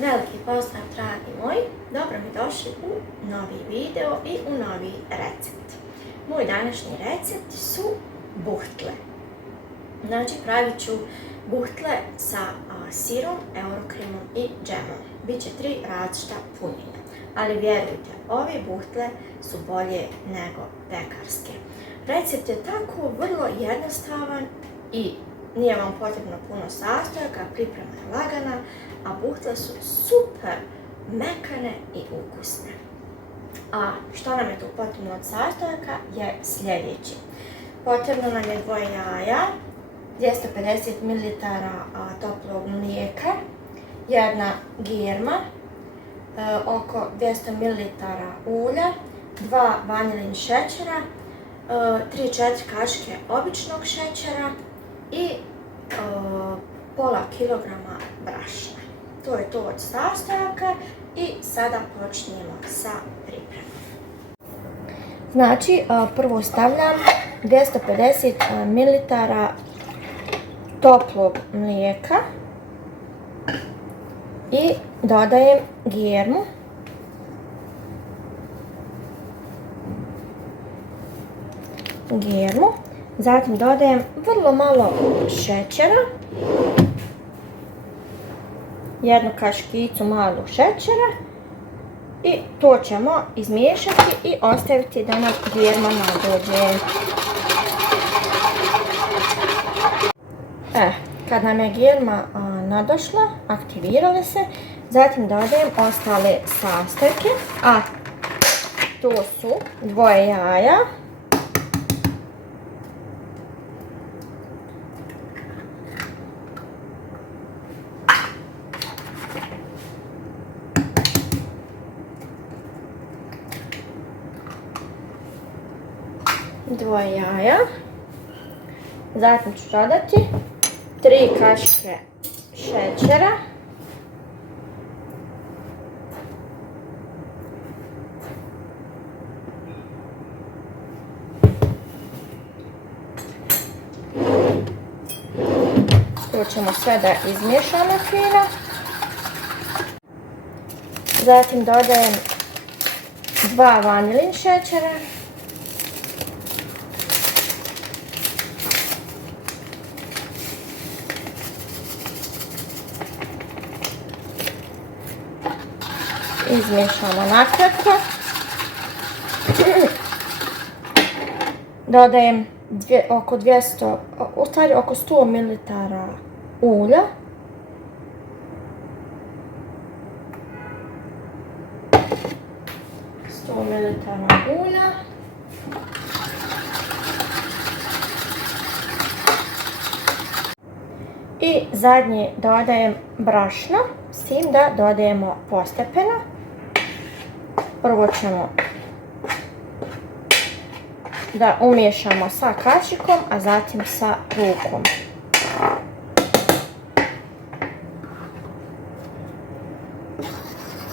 Veliki pozdrav dragi moji, dobro mi došli u novi video i u novi recept. Moj današnji recept su buhtle. Znači pravit ću buhtle sa sirom, eurokrimom i džemom. Biće 3 različita punjenja, ali vjerujte, ove buhtle su bolje nego pekarske. Recept je tako vrlo jednostavan i nije vam potrebno puno sastojaka, priprema je lagana, a buhtle su super mekane i ukusne. A što nam je tu potrebno od sastojaka je sljedeći. Potrebno nam je 2 jaja, 250 ml toplog mlijeka, 1 girma, oko 200 ml ulja, 2 vanilin šećera, 3-4 kašike običnog šećera i pola kilograma brašna. To je to od sastojaka i sada počnemo sa pripremom. Znači, prvo stavljam 250 ml toplog mlijeka i dodajem girmu. Zatim dodajem vrlo malo šećera, 1 kaškicu malu šećera i to ćemo izmiješati i ostaviti da nam girma nadođe. Kad nam je girma nadošla, aktivirala se, zatim dodajem ostale sastojke, a to su 2 jaja, 2 jaja, zatim ću dodati 3 kašike šećera, to ćemo sve da izmiješamo fino, zatim dodajem 2 vanilin šećera, izmiješamo nakratko, dodajem oko 100 ml ulja, i zadnje dodajem brašno, s tim da dodajemo postepeno. Prvo ćemo da umiješamo sa kašikom, a zatim sa rukom.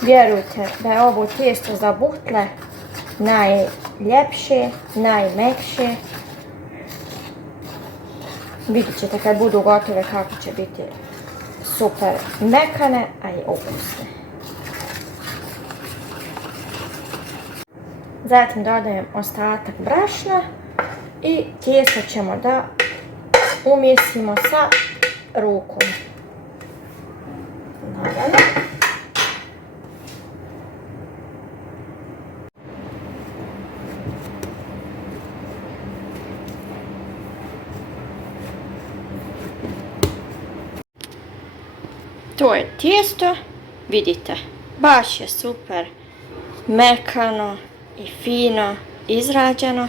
Vjerujte da je ovo tijesto za buhtle najljepše, najmekše. Vidjet ćete kad budu gotove kako će biti super mekane, a i ukusne. Zatim dodajem ostatak brašna i tijesto ćemo da umjesimo sa rukom. To je tijesto, vidite, baš je super mekano i fino izrađeno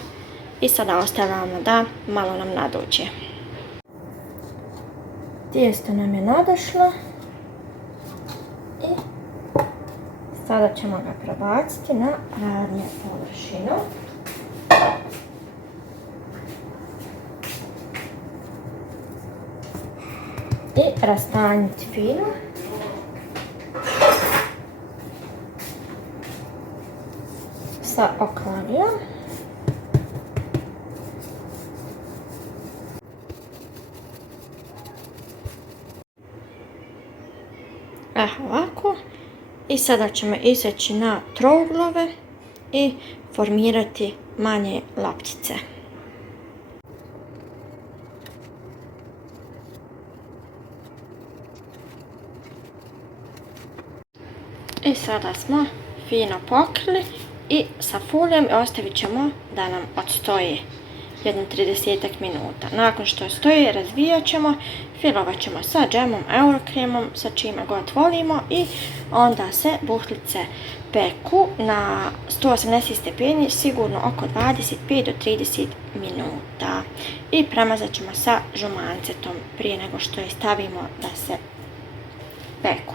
i sada ostavljamo da malo nam nadođe. Tijesto nam je nadošlo i sada ćemo ga prebaciti na radnu površinu. I rastanjiti fino. Sa okalijom. ovako. I sada ćemo iseći na trouglove i formirati manje loptice. I sada smo fino pokrili i sa folijom ostavit ćemo da nam odstoji jedno 30 minuta. Nakon što stoji, razvijat ćemo, filovat ćemo sa džemom, eurokremom, sa čime god volimo i onda se buhtlice peku na 180 stepeni sigurno oko 25 do 30 minuta. I premazat ćemo sa žumancetom prije nego što je stavimo da se peku.